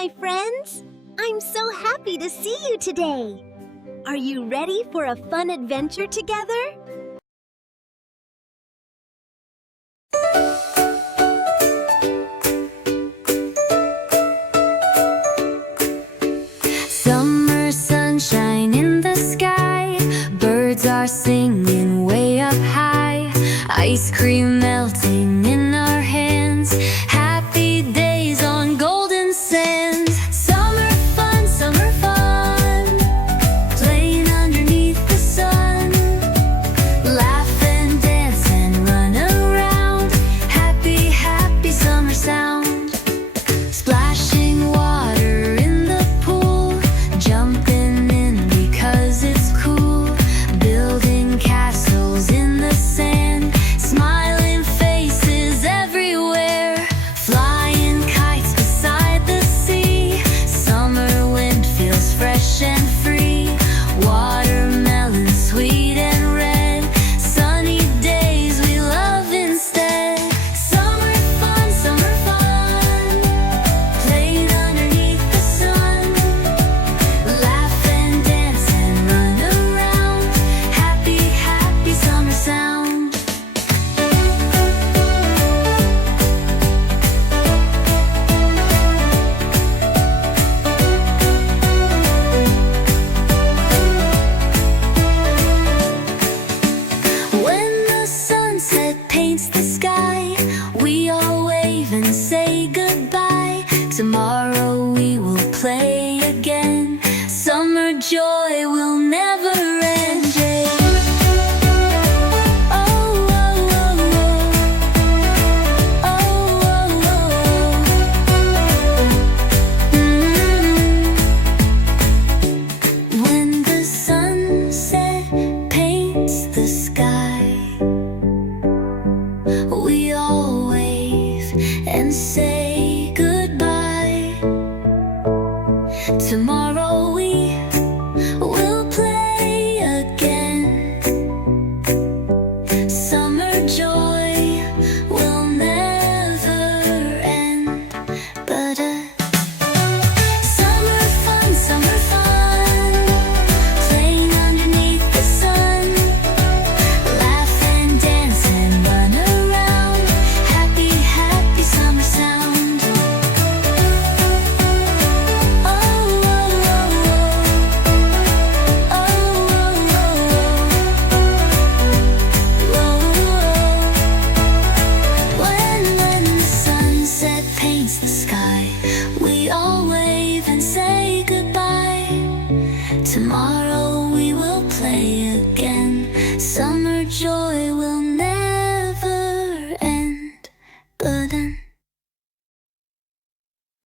my friends! I'm so happy to see you today! Are you ready for a fun adventure together? Summer sunshine in the sky, birds are singing way up high, ice cream melting in our hands, happy days on golden sands. Summer fun, playing underneath the sun, laugh and dance and run around, happy, happy summer sound. Splashing water in the pool, jumping in because it's cool, building castles in the sand, smiling faces everywhere, flying kites beside the sea. Summer wind feels fresh and free, watermelon sweet and red, sunny days we love instead. Summer fun, playing underneath the sun, laugh and dance and run around, happy, happy summer sound. When the sunset paints the sky, we all wave and say goodbye. Tomorrow we will play again, summer joy will never end. Oh, oh, oh, oh. Oh, oh, oh. When the sunset paints the sky, we all wave and say goodbye. Tomorrow we will play again, summer joy will never end. But summer fun, playing underneath the sun, laugh and dance and run around, happy, happy summer sound. Oh, oh, oh, oh, oh, oh. When the sunset paints the sky, we all wave and say goodbye. Tomorrow